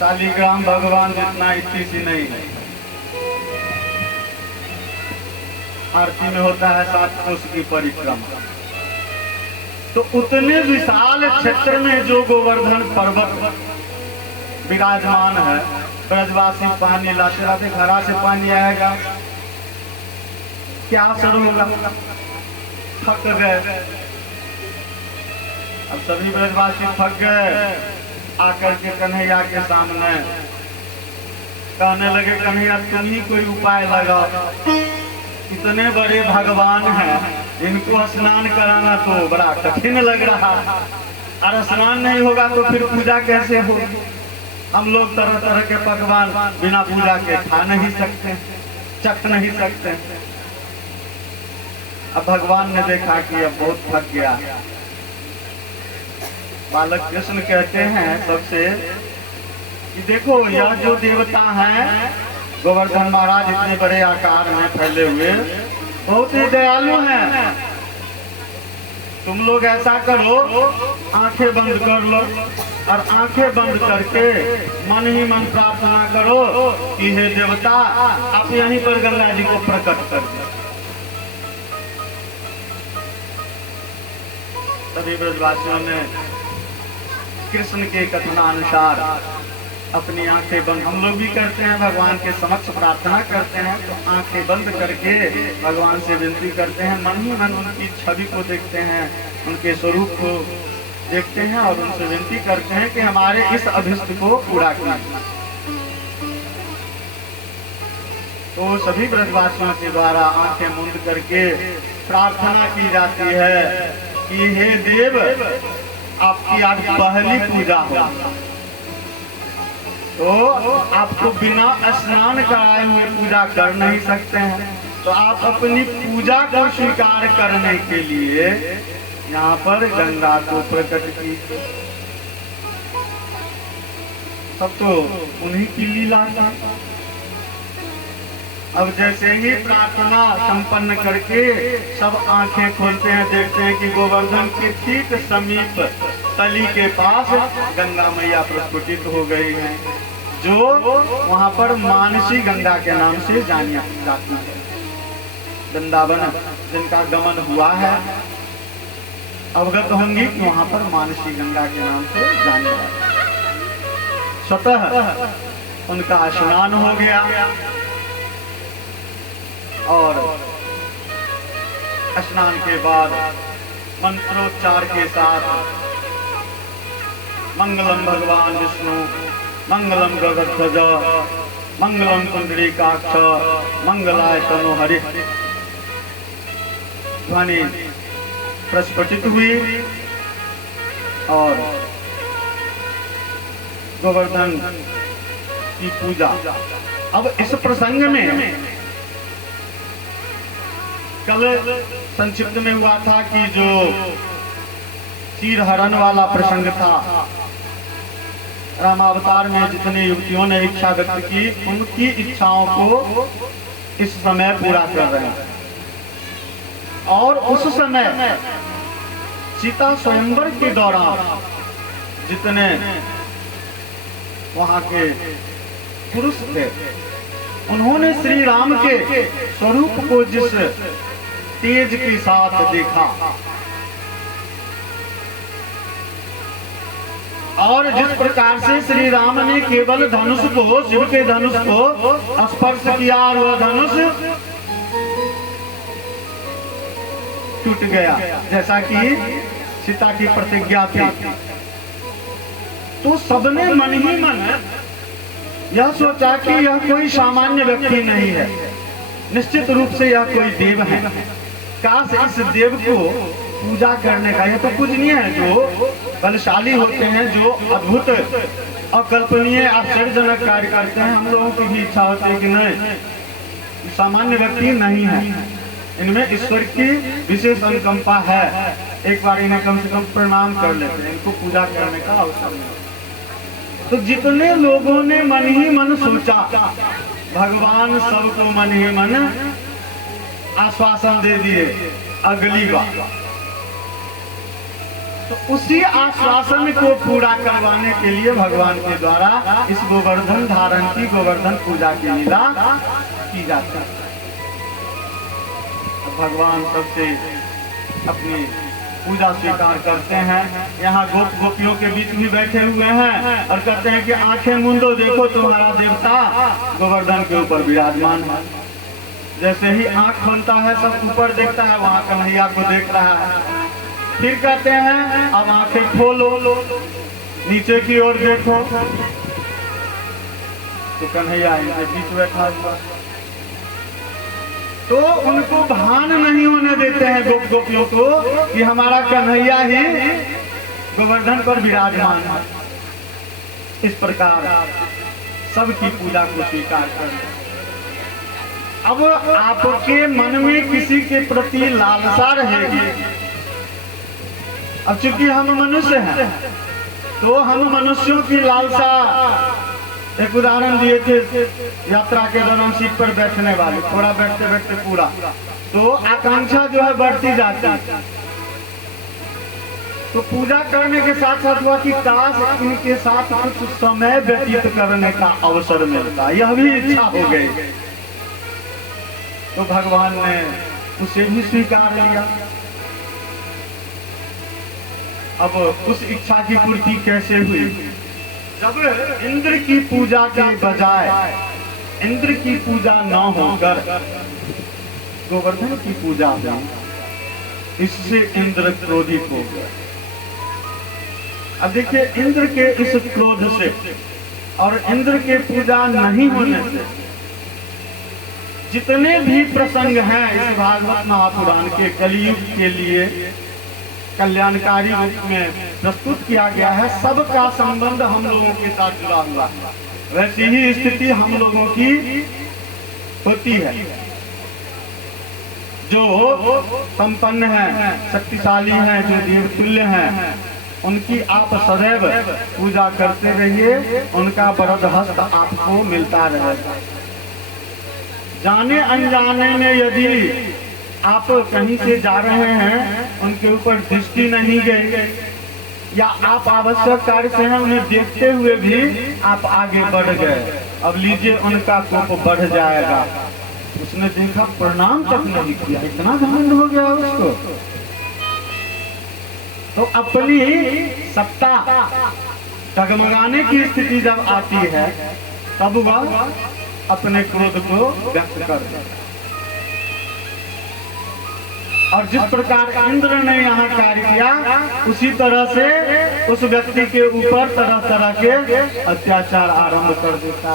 शालिग्राम भगवान जितना इतनी सी नहीं है। आरती में होता है 7 कोस की परिक्रमा। तो उतने विशाल क्षेत्र में जो गोवर्धन पर्वत विराजमान है, ब्रजवासी पानी लाते लाते घरा से पानी आएगा, क्या असर होगा? थक गए। अब सभी ब्रजवासी थक गए, आकर के कन्हैया के सामने कहने लगे, कन्हैया तुम ही कोई उपाय लगाओ। इतने बड़े भगवान हैं, इनको स्नान कराना तो बड़ा कठिन लग रहा है, और स्नान नहीं होगा तो फिर पूजा कैसे होगी? हम लोग तरह तरह के पकवान बिना पूजा के खा नहीं सकते, चख नहीं सकते। अब भगवान ने देखा कि अब बहुत थक गया। बालक कृष्ण कहते हैं सबसे कि देखो यह जो देवता हैं, गोवर्धन महाराज इतने बड़े आकार में फैले हुए, बहुत ही दयालु हैं। तुम लोग ऐसा करो, आंखें बंद कर लो, और आंखें बंद करके मन ही मन प्रार्थना करो कि हे देवता, आप यहीं पर गंगा जी को प्रकट कर दो। सभी ब्रजवासियों ने कृष्ण के कथनानुसार अपनी आंखें बंद, हम लोग भी करते हैं, भगवान के समक्ष प्रार्थना करते हैं, तो आंखें बंद करके भगवान से विनती करते हैं, मन ही मन उनकी छवि को देखते हैं, उनके स्वरूप को देखते हैं और उनसे विनती करते हैं कि हमारे इस अभिष्ट को पूरा कीजिए। तो सभी ब्रजवासियों के द्वारा आंखें मूंद करके प्रार्थना की जाती है कि हे देव, आपकी आज पहली पूजा हो, तो आपको बिना स्नान कराए हुए पूजा कर नहीं सकते हैं। तो आप अपनी पूजा को स्वीकार करने के लिए यहाँ पर गंगा को प्रकट कीजिए। सब तो उन्हीं की लीला था। अब जैसे ही प्रार्थना संपन्न करके सब आंखें खोलते हैं, देखते हैं कि गोवर्धन के ठीक समीप तली के पास गंगा मैया प्रस्फुटित हो गई हैं, जो वहां पर मानसी गंगा के नाम से जानी जाती है। वृंदावन जिनका गमन हुआ है अवगत होंगी कि वहां पर मानसी गंगा के नाम से जानी जाती है। स्वतः उनका स्नान हो गया और स्नान के बाद मंत्रोच्चार के साथ मंगलम भगवान विष्णु, मंगलम गगध्वज, मंगलम पुंडरीकाक्ष, मंगलाय तनो हरि ध्वनि प्रस्फुटित हुई और गोवर्धन की पूजा। अब इस प्रसंग में कल संक्षिप्त में हुआ था कि जो चीर हरण वाला प्रसंग था, रामावतार में जितनी युवतियों ने इच्छा व्यक्त की, उनकी इच्छाओं को इस समय पूरा कर रहे हैं। और उस समय सीता स्वयंवर के दौरान जितने वहां के पुरुष थे, उन्होंने श्री राम के स्वरूप को जिस तेज के साथ देखा और जिस प्रकार से श्री राम ने केवल धनुष को, शिव के धनुष को स्पर्श किया और वह धनुष टूट गया, जैसा कि सीता की प्रतिज्ञा थी, तो सबने मन ही मन यह सोचा कि यह कोई सामान्य व्यक्ति नहीं है, निश्चित रूप से यह कोई देव है। काश इस देव को पूजा करने का, यह तो पूजनीय है, जो बलशाली होते हैं, जो अद्भुत अकल्पनीय आश्चर्यजनक कार्य करते हैं। हम लोगों की भी इच्छा होती है कि नहीं, सामान्य व्यक्ति नहीं है, इनमें ईश्वर की विशेष अनुकंपा है, एक बार इन्हें कम से कम प्रणाम कर लेते हैं, इनको पूजा करने का अवसर मिला। तो जितने लोगों ने मन ही मन सोचा, भगवान सबको मन ही मन आश्वासन दे दिए, अगली बार तो उसी आश्वासन को पूरा करवाने के लिए भगवान के द्वारा इस गोवर्धन धारण की, गोवर्धन पूजा की लीला की जाती है। भगवान सबसे अपनी पूजा स्वीकार करते हैं। यहाँ गोप गोपियों के बीच भी बैठे हुए हैं और कहते हैं कि आंखें मूंदो, देखो तुम्हारा देवता गोवर्धन के ऊपर विराजमान है। जैसे ही आंख खोलता है सब ऊपर देखता है, वहां कन्हैया को देख रहा है। फिर कहते हैं अब आंखें खोलो, नीचे की ओर देखो, तो कन्हैया इनके बीच बैठा हुआ। तो उनको भान नहीं होने देते हैं गोप गोपियों को कि हमारा कन्हैया ही गोवर्धन पर विराजमान है। इस प्रकार सबकी पूजा को स्वीकार कर। अब आपके मन में किसी के प्रति लालसा रहेगी। अब चूंकि हम मनुष्य हैं तो हम मनुष्यों की लालसा, एक उदाहरण दिए थे यात्रा के दौरान सीट पर बैठने वाले, थोड़ा बैठते बैठते पूरा, तो आकांक्षा जो है बढ़ती जाती। तो पूजा करने के साथ साथ हुआ कि काश इनके साथ कुछ समय व्यतीत करने का अवसर मिलता, यह भी इच्छा हो गई। तो भगवान ने उसे भी स्वीकार लिया। अब उस इच्छा की पूर्ति कैसे हुई? जब इंद्र की पूजा के बजाय इंद्र की पूजा न होकर गोवर्धन की पूजा हुई, इससे इंद्र क्रोधित हो गए। अब देखिए, इंद्र के इस क्रोध से और इंद्र के पूजा नहीं होने से जितने भी प्रसंग हैं इस भागवत महापुराण के कलियुग के लिए कल्याणकारी रूप में प्रस्तुत किया गया है, सबका संबंध हम लोगों के साथ जुड़ा हुआ है। वैसी ही स्थिति हम लोगों की होती है। जो संपन्न है, शक्तिशाली हैं, जो देवतुल्य हैं, उनकी आप सदैव पूजा करते रहिए, उनका वरद हस्त आपको मिलता रहेगा। जाने अनजाने में यदि आप कहीं से जा रहे हैं, उनके ऊपर दृष्टि नहीं गई, या आप आवश्यक कार्य से हैं, उन्हें देखते हुए भी आप आगे बढ़ गए, अब लीजिए उनका कोप बढ़ जाएगा। उसने देखा प्रणाम तक नहीं किया, इतना घमंड हो गया उसको। तो अपनी सत्ता डगमगाने की स्थिति जब आती है, तब वह अपने क्रोध को व्यक्त कर देता। और जिस प्रकार इंद्र ने यहाँ कार्य किया, उसी तरह से उस व्यक्ति के ऊपर तरह तरह के अत्याचार आरंभ कर देता।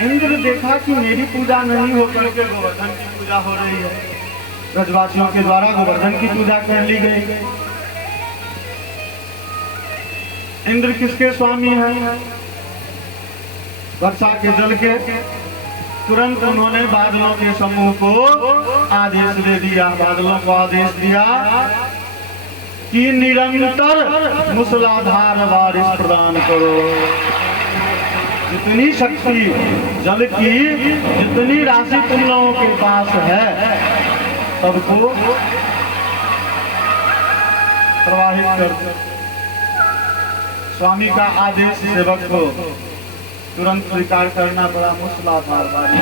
इंद्र देखा कि मेरी पूजा नहीं होकर के गोवर्धन की पूजा हो रही है, ब्रजवासियों के द्वारा गोवर्धन की पूजा कर ली गई। इंद्र किसके स्वामी हैं? वर्षा के जल के। तुरंत उन्होंने बादलों के समूह को आदेश दे दिया, बादलों को आदेश दिया कि निरंतर मूसलाधार बारिश प्रदान करो। जितनी शक्ति जल की, जितनी राशि तुम लोगों के पास है, सबको प्रवाहित कर दो। स्वामी का आदेश सेवक को तुरंत स्वीकार करना पड़ा। मूसलाधार बारिश।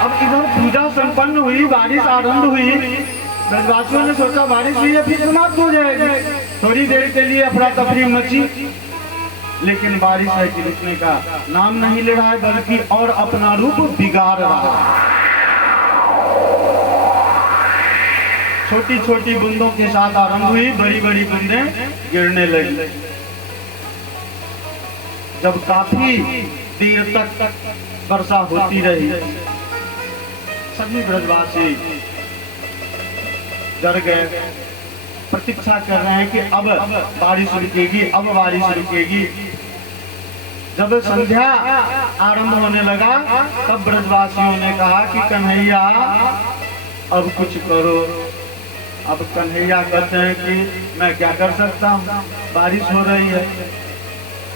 अब इधर पूजा संपन्न हुई, बारिश आरंभ हुई। ब्रजवासियों ने सोचा बारिश हुई है, फिर समाप्त हो जाएगी। थोड़ी देर के लिए अफरा तफरी मची, लेकिन बारिश है कि रुकने का नाम नहीं ले रहा है, बल्कि और अपना रूप बिगाड़ रहा है। छोटी छोटी बूंदों के साथ आरंभ हुई, बड़ी बड़ी बूंदें गिरने लगी। जब काफी देर तक वर्षा होती रही, सभी ब्रजवासी डर गए, प्रतीक्षा कर रहे हैं कि अब बारिश रुकेगी, अब बारिश रुकेगी। जब संध्या आरंभ होने लगा, तब ब्रजवासियों ने कहा कि कन्हैया अब कुछ करो। अब कन्हैया कहते हैं कि मैं क्या कर सकता हूँ, बारिश हो रही है,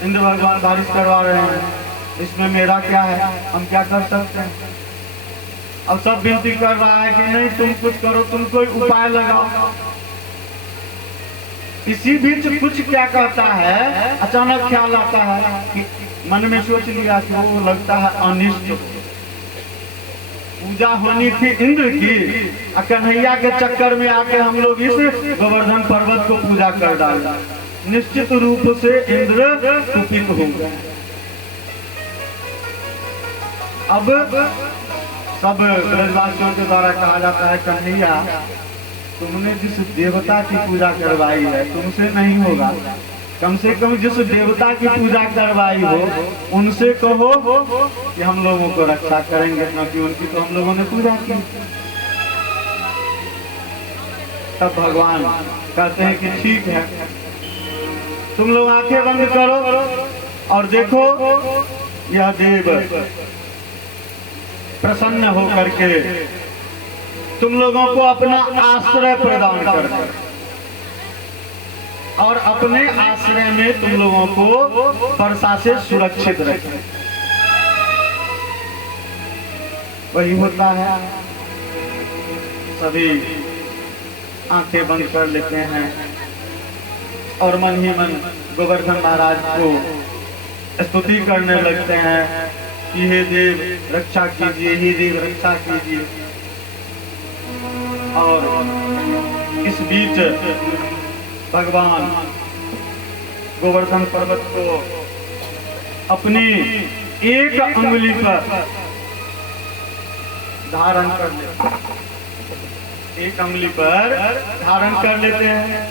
इंद्र भगवान बारिश करवा रहे हैं, इसमें मेरा क्या है, हम क्या कर सकते हैं। अब सब विनती कर रहा है कि नहीं तुम कुछ करो, तुम कोई उपाय लगाओ। इसी बीच कुछ क्या कहता है, अचानक ख्याल आता है कि मन में सोच लिया कि वो लगता है अनिष्ट पूजा होनी थी इंद्र की, कन्हैया के चक्कर में आके हम लोग इस गोवर्धन पर्वत को पूजा कर डाला। निश्चित रूप से इंद्र कुपित होंगे। अब सब ब्रजवासियों के द्वारा कहा जाता है कन्हैया तुमने जिस देवता की पूजा करवाई है तुमसे नहीं होगा, कम से कम जिस देवता की पूजा करवाई हो उनसे कहो कि हम लोगों को रक्षा करेंगे, क्योंकि उनकी तो हम लोगों ने पूजा की। तब भगवान कहते हैं कि ठीक है, तुम लोग आंखें बंद करो और देखो यह देव प्रसन्न होकर के तुम लोगों को अपना आश्रय प्रदान कर दे और अपने आश्रय में तुम लोगों को वर्षा से सुरक्षित रखे। वही होता है, सभी आंखें बंद कर लेते हैं और मन ही मन गोवर्धन महाराज को स्तुति करने लगते हैं कि हे देव रक्षा कीजिए, हे देव रक्षा कीजिए। और इस बीच भगवान गोवर्धन पर्वत को अपनी एक अंगुली पर धारण कर लेते हैं, एक अंगुली पर धारण कर लेते हैं।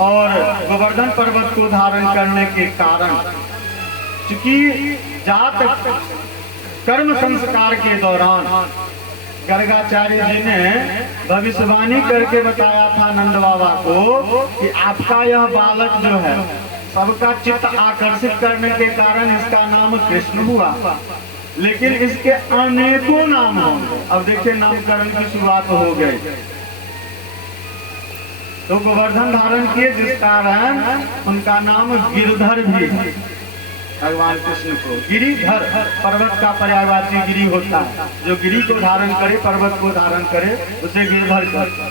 और गोवर्धन पर्वत को धारण करने के कारण चूंकि जात कर्म संस्कार के दौरान गर्गाचार्य जी ने भविष्यवाणी करके बताया था नंद बाबा को कि आपका यह बालक जो है सबका चित्त आकर्षित करने के कारण इसका नाम कृष्ण हुआ, लेकिन इसके अनेकों नाम होंगे। अब देखिए नामकरण की शुरुआत हो गई। तो गोवर्धन धारण किए जिस कारण उनका नाम गिरधर भी है। भगवान कृष्ण को गिरिधर, पर्वत का पर्यायवाची गिरी होता है, जो गिरी को धारण करे पर्वत को धारण करे उसे गिरधर कहते हैं।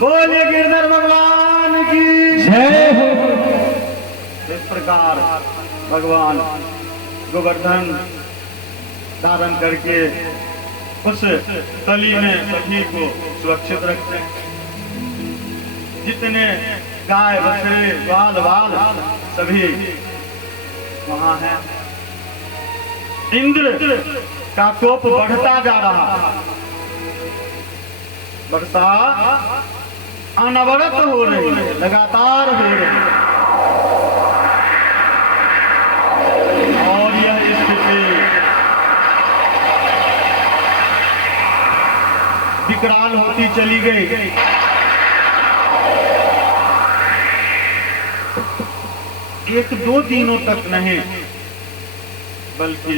बोलिए गिरधर भगवान की जय हो। इस प्रकार भगवान गोवर्धन धारण करके उस तली में सभी को सुरक्षित रखते हैं। जितने गाय बछड़े ग्वाल बाल सभी वहां है। इंद्र का कोप बढ़ता जा रहा, वर्षा अनवरत हो रही है, लगातार हो रही है। और यह स्थिति विकराल होती चली गई। एक दो दिनों तक नहीं बल्कि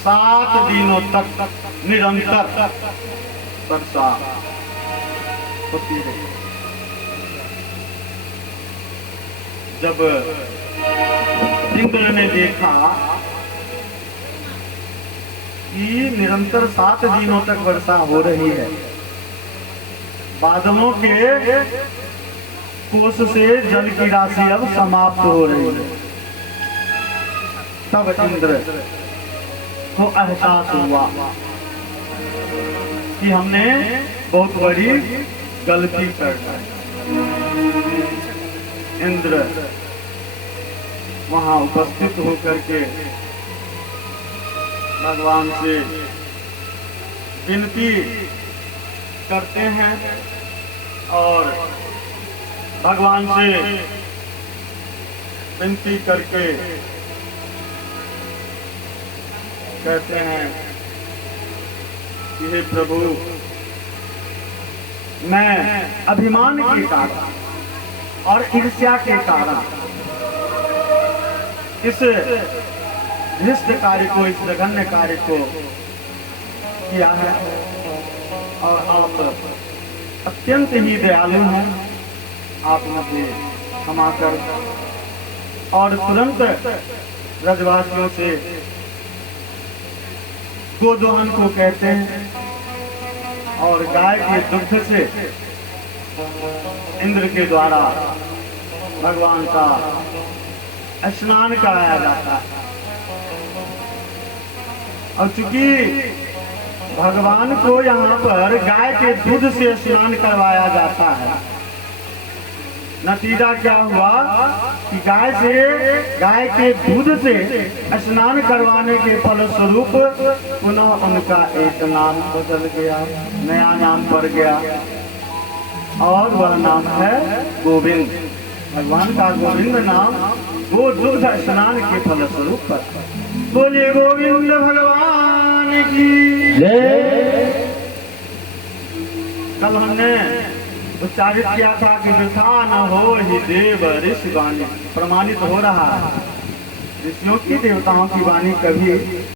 7 दिनों तक निरंतर वर्षा होती रही। जब इंद्र ने देखा कि निरंतर 7 दिनों तक वर्षा हो रही है, बादलों के कोष से जल की राशि अब समाप्त हो रही है, तब इंद्र को एहसास हुआ कि हमने बहुत बड़ी गलती कर दी। इंद्र वहां उपस्थित होकर के भगवान से विनती करते हैं और भगवान से विनती करके कहते हैं कि हे प्रभु, मैं अभिमान के कारण और ईर्ष्या के कारण इस निष्ठ कार्य को, इस जघन्य कार्य को किया है और आप अत्यंत ही दयालु हैं। आप मुझे क्षमा कर और तुरंत ब्रजवासियों से गोदोहन को कहते हैं। और गाय के दुग्ध से इंद्र के द्वारा भगवान का स्नान कराया जाता है। और चूंकि भगवान को यहाँ पर गाय के दूध से स्नान करवाया जाता है, नतीजा क्या हुआ कि गाय के दूध से स्नान करवाने के फलस्वरूप पुनः उनका एक नाम बदल गया, नया नाम पड़ गया, और वह नाम है गोविंद। भगवान का गोविंद नाम वो दुग्ध स्नान के फलस्वरूप पर। बोलिए गोविंद भगवान की जय। कल हमने उच्चारित किया था कि वृथा न हो ही देव ऋषि वाणी। प्रमाणित हो रहा है ऋषियों की, देवताओं की वाणी कभी